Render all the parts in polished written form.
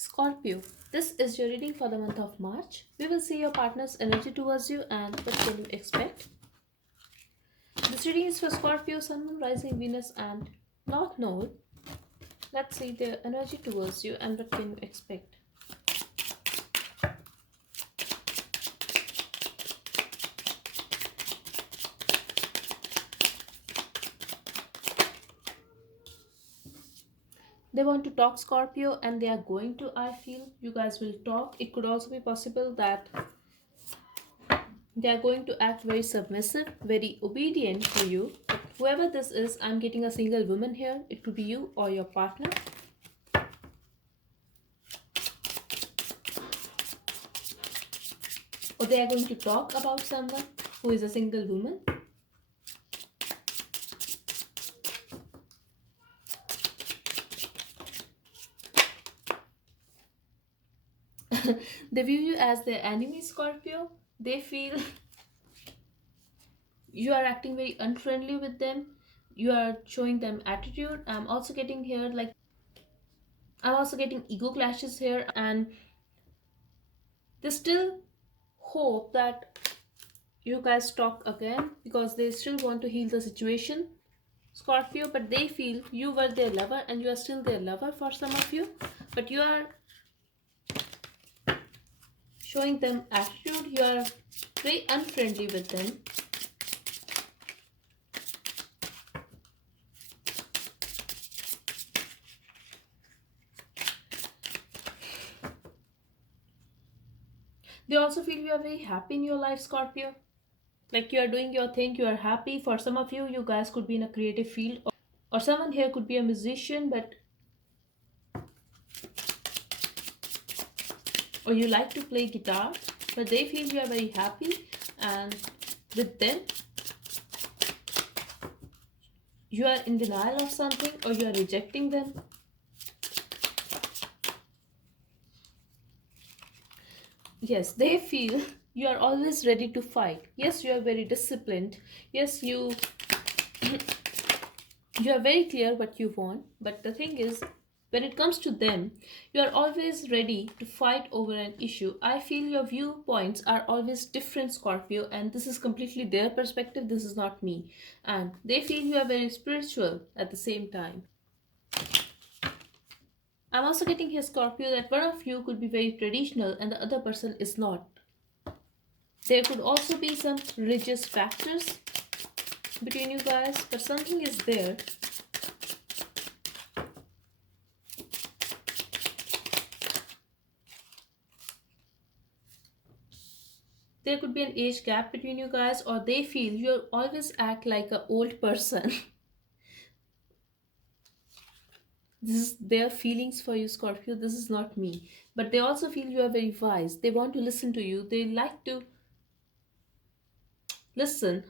Scorpio, this is your reading for the month of March. We will see your partner's energy towards you and what can you expect. This reading is for Scorpio, Sun, Moon, Rising, Venus, and North Node. Let's see their energy towards you and what can you expect. They want to talk, Scorpio, and they are going to. I feel you guys will talk. It could also be possible that they are going to act very submissive, very obedient to you. Whoever this is, I'm getting a single woman here. It could be you or your partner. Or they are going to talk about someone who is a single woman. They view you as their enemy, Scorpio. They feel you are acting very unfriendly with them. You are showing them attitude. I'm also getting ego clashes here, and they still hope that you guys talk again because they still want to heal the situation, Scorpio. But they feel you were their lover and you are still their lover for some of you, but you are showing them attitude. You are very unfriendly with them. They also feel you are very happy in your life, Scorpio. Like you are doing your thing, you are happy. For some of you, you guys could be in a creative field, or someone here could be a musician, but or you like to play guitar, but they feel you are very happy, and with them, you are in denial of something or you are rejecting them. Yes, they feel you are always ready to fight. Yes, you are very disciplined. Yes, you are very clear what you want, but the thing is, when it comes to them, you are always ready to fight over an issue. I feel your viewpoints are always different, Scorpio, and this is completely their perspective. This is not me. And they feel you are very spiritual at the same time. I'm also getting here, Scorpio, that one of you could be very traditional and the other person is not. There could also be some religious factors between you guys, but something is there. There could be an age gap between you guys, or they feel you always act like an old person. This is their feelings for you, Scorpio. This is not me. But they also feel you are very wise. They want to listen to you. They like to listen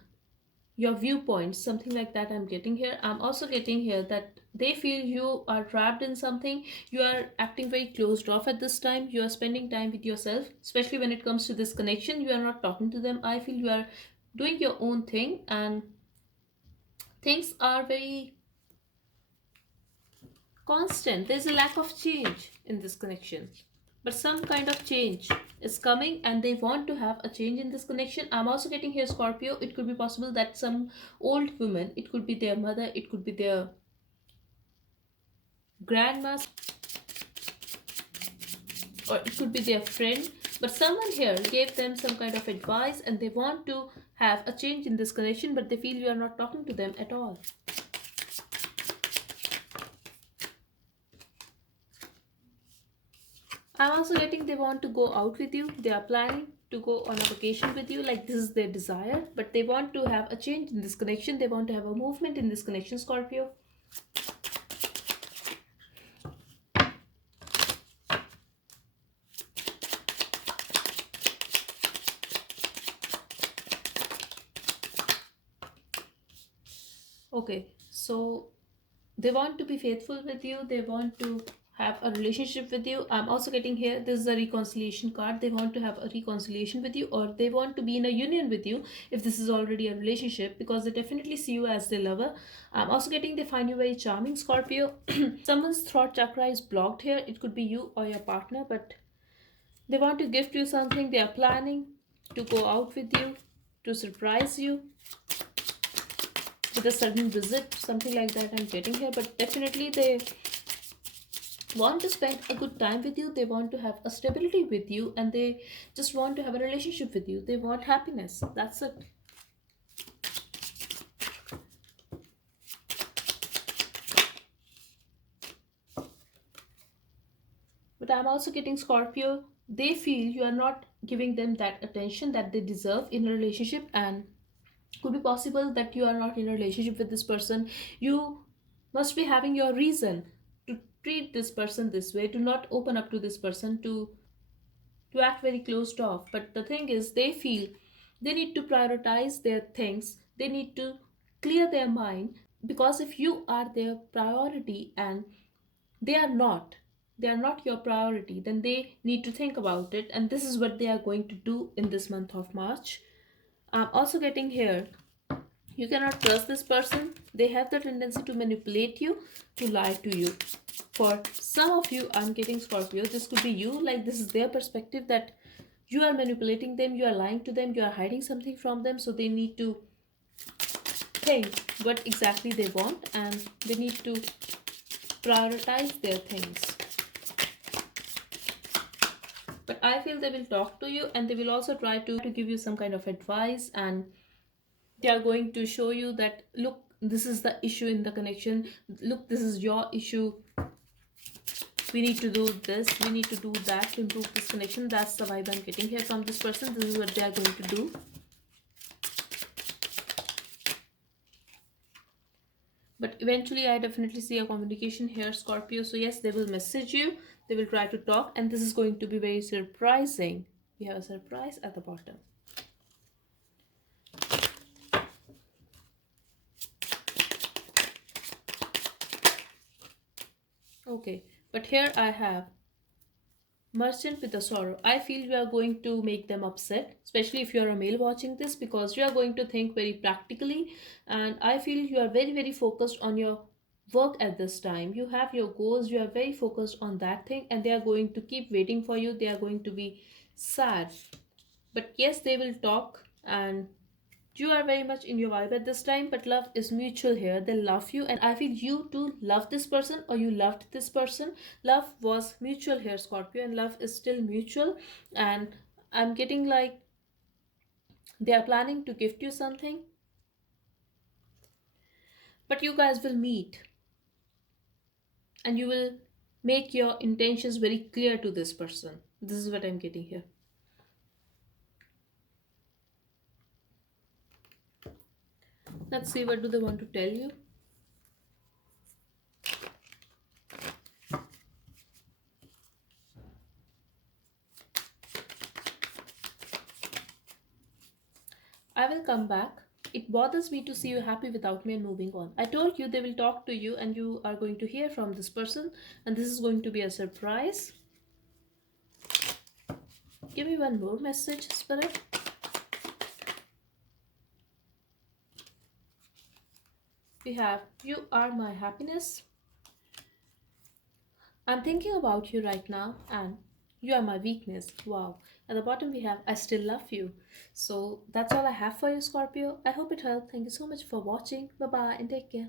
your viewpoints, something like that. I'm getting here. I'm also getting here that they feel you are trapped in something. You are acting very closed off at this time. You are spending time with yourself, especially when it comes to this connection. You are not talking to them. I feel you are doing your own thing, and things are very constant. There's a lack of change in this connection, but some kind of change is coming and they want to have a change in this connection. I'm also getting here, Scorpio. It could be possible that some old woman, it could be their mother, it could be their grandma, or it could be their friend, but someone here gave them some kind of advice and they want to have a change in this connection, but they feel you are not talking to them at all. I'm also getting they want to go out with you. They are planning to go on a vacation with you. Like this is their desire, but they want to have a change in this connection. They want to have a movement in this connection, Scorpio. Okay, so they want to be faithful with you. They want to have a relationship with you. I'm also getting here, this is a reconciliation card. They want to have a reconciliation with you, or they want to be in a union with you if this is already a relationship, because they definitely see you as their lover. I'm also getting they find you very charming, Scorpio. Someone's throat chakra is blocked here. It could be you or your partner, but they want to gift you something. They are planning to go out with you, to surprise you with a sudden visit, something like that I'm getting here. But definitely they want to spend a good time with you. They want to have a stability with you, and they just want to have a relationship with you. They want happiness. That's it. But I'm also getting, Scorpio, they feel you are not giving them that attention that they deserve in a relationship, and could be possible that you are not in a relationship with this person. You must be having your reason to treat this person this way, to not open up to this person, to act very closed off. But the thing is, they feel they need to prioritize their things, they need to clear their mind, because if you are their priority and they are not, they are not your priority, then they need to think about it, and this is what they are going to do in this month of March. I'm also getting here, you cannot trust this person. They have the tendency to manipulate you, to lie to you. For some of you, I'm getting, Scorpio, this could be you, like this is their perspective, that you are manipulating them, you are lying to them, you are hiding something from them, so they need to think what exactly they want, and they need to prioritize their things. But I feel they will talk to you, and they will also try to give you some kind of advice, and they are going to show you that, look, this is the issue in the connection, look, this is your issue, we need to do this, we need to do that to improve this connection. That's the vibe I'm getting here from this person. This is what they are going to do. But eventually I definitely see a communication here, Scorpio. So yes, they will message you, they will try to talk, and this is going to be very surprising. We have a surprise at the bottom. Okay, but here I have Merchant with a sorrow. I feel you are going to make them upset, especially if you are a male watching this, because you are going to think very practically, and I feel you are very, very focused on your work at this time. You have your goals, you are very focused on that thing, and they are going to keep waiting for you. They are going to be sad. But yes, they will talk, and you are very much in your vibe at this time, but love is mutual here. They love you, and I feel you too love this person, or you loved this person. Love was mutual here, Scorpio, and love is still mutual. And I'm getting like they are planning to gift you something, but you guys will meet, and you will make your intentions very clear to this person. This is what I'm getting here. Let's see, what do they want to tell you. I will come back. It bothers me to see you happy without me and moving on. I told you they will talk to you, and you are going to hear from this person, and this is going to be a surprise. Give me one more message, Spirit. We have, you are my happiness. I'm thinking about you right now, and you are my weakness. Wow. At the bottom, we have, I still love you. So that's all I have for you, Scorpio. I hope it helped. Thank you so much for watching. Bye bye and take care.